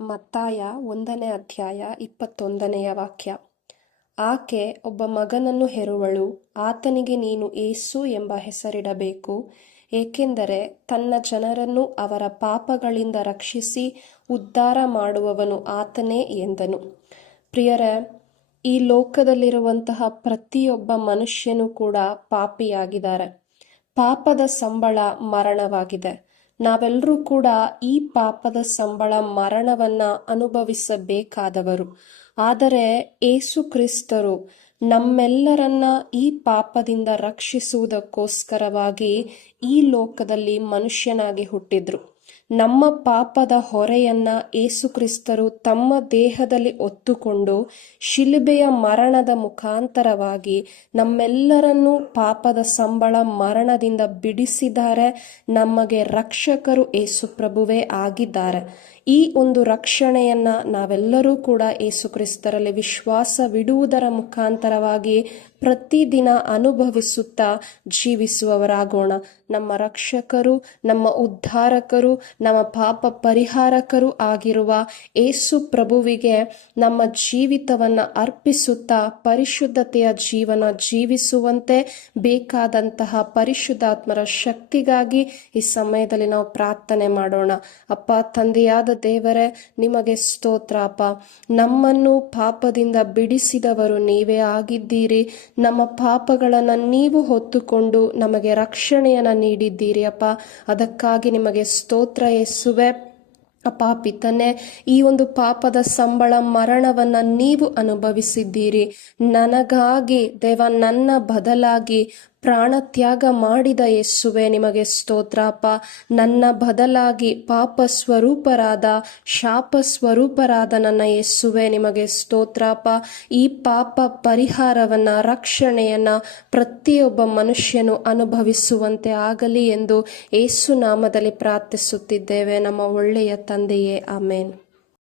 ಮತ್ತಾಯ ಒಂದನೇ ಅಧ್ಯಾಯ ಇಪ್ಪತ್ತೊಂದನೆಯ ವಾಕ್ಯ. ಆಕೆ ಒಬ್ಬ ಮಗನನ್ನು ಹೆರುವಳು, ಆತನಿಗೆ ನೀನು ಏಸು ಎಂಬ ಹೆಸರಿಡಬೇಕು, ಏಕೆಂದರೆ ತನ್ನ ಜನರನ್ನು ಅವರ ಪಾಪಗಳಿಂದ ರಕ್ಷಿಸಿ ಉದ್ಧಾರ ಮಾಡುವವನು ಆತನೇ ಎಂದನು. ಪ್ರಿಯರೇ, ಈ ಲೋಕದಲ್ಲಿರುವಂತಹ ಪ್ರತಿಯೊಬ್ಬ ಮನುಷ್ಯನು ಕೂಡ ಪಾಪಿಯಾಗಿದ್ದಾರೆ. ಪಾಪದ ಸಂಬಳ ಮರಣವಾಗಿದೆ. ನಾವೆಲ್ಲರೂ ಕೂಡ ಈ ಪಾಪದ ಸಂಬಳ ಮರಣವನ್ನ ಅನುಭವಿಸಬೇಕಾದವರು. ಆದರೆ ಏಸು ಕ್ರಿಸ್ತರು ನಮ್ಮೆಲ್ಲರನ್ನ ಈ ಪಾಪದಿಂದ ರಕ್ಷಿಸುವುದಕ್ಕೋಸ್ಕರವಾಗಿ ಈ ಲೋಕದಲ್ಲಿ ಮನುಷ್ಯನಾಗಿ ಹುಟ್ಟಿದ್ರು. ನಮ್ಮ ಪಾಪದ ಹೊರೆಯನ್ನ ಏಸುಕ್ರಿಸ್ತರು ತಮ್ಮ ದೇಹದಲ್ಲಿ ಒತ್ತುಕೊಂಡು ಶಿಲುಬೆಯ ಮರಣದ ಮುಖಾಂತರವಾಗಿ ನಮ್ಮೆಲ್ಲರನ್ನೂ ಪಾಪದ ಸಂಬಳ ಮರಣದಿಂದ ಬಿಡಿಸಿದ್ದಾರೆ. ನಮಗೆ ರಕ್ಷಕರು ಏಸುಪ್ರಭುವೇ ಆಗಿದ್ದಾರೆ. ಈ ಒಂದು ರಕ್ಷಣೆಯನ್ನ ನಾವೆಲ್ಲರೂ ಕೂಡ ಏಸು ಕ್ರಿಸ್ತರಲ್ಲಿ ವಿಶ್ವಾಸವಿಡುವುದರ ಮುಖಾಂತರವಾಗಿ ಪ್ರತಿದಿನ ಅನುಭವಿಸುತ್ತಾ ಜೀವಿಸುವವರಾಗೋಣ. ನಮ್ಮ ರಕ್ಷಕರು, ನಮ್ಮ ಉದ್ಧಾರಕರು, ನಮ್ಮ ಪಾಪ ಪರಿಹಾರಕರು ಆಗಿರುವ ಏಸು ಪ್ರಭುವಿಗೆ ನಮ್ಮ ಜೀವಿತವನ್ನು ಅರ್ಪಿಸುತ್ತಾ ಪರಿಶುದ್ಧತೆಯ ಜೀವನ ಜೀವಿಸುವಂತೆ ಬೇಕಾದಂತಹ ಪರಿಶುದ್ಧಾತ್ಮರ ಶಕ್ತಿಗಾಗಿ ಈ ಸಮಯದಲ್ಲಿ ನಾವು ಪ್ರಾರ್ಥನೆ ಮಾಡೋಣ. ಅಪ್ಪ, ತಂದೆಯಾದ ದೇವರೇ, ನಿಮಗೆ ಸ್ತೋತ್ರ ಅಪ್ಪ. ನಮ್ಮನ್ನು ಪಾಪದಿಂದ ಬಿಡಿಸಿದವರು ನೀವೇ ಆಗಿದ್ದೀರಿ. ನಮ್ಮ ಪಾಪಗಳನ್ನು ನೀವು ಹೊತ್ತುಕೊಂಡು ನಮಗೆ ರಕ್ಷಣೆಯನ್ನು ನೀಡಿದ್ದೀರಿ, ಅಪ್ಪ. ಅದಕ್ಕಾಗಿ ನಿಮಗೆ ಸ್ತೋತ್ರ ಎಸುವೆ ಅಪ್ಪ, ಪಿತನೆ, ಈ ಒಂದು ಪಾಪದ ಸಂಬಳ, ಮರಣವನ್ನ ನೀವು ಅನುಭವಿಸಿದ್ದೀರಿ. ನನಗಾಗಿ, ದೇವ, ನನ್ನ ಬದಲಾಗಿ ಪ್ರಾಣ ತ್ಯಾಗ ಮಾಡಿದ ಯೇಸುವೆ, ನಿಮಗೆ ಸ್ತೋತ್ರಪ್ಪ ನನ್ನ ಬದಲಾಗಿ ಪಾಪ ಸ್ವರೂಪರಾದ ಶಾಪ ಸ್ವರೂಪರಾದ ನನ್ನ ಯೇಸುವೆ, ನಿಮಗೆ ಸ್ತೋತ್ರಪ್ಪ ಈ ಪಾಪ ಪರಿಹಾರವನ್ನು, ರಕ್ಷಣೆಯನ್ನು ಪ್ರತಿಯೊಬ್ಬ ಮನುಷ್ಯನು ಅನುಭವಿಸುವಂತೆ ಆಗಲಿ ಎಂದು ಏಸು ನಾಮದಲ್ಲಿ ಪ್ರಾರ್ಥಿಸುತ್ತಿದ್ದೇವೆ. ನಮ್ಮ ಒಳ್ಳೆಯ ತಂದೆಯೇ, ಆಮೇನ್.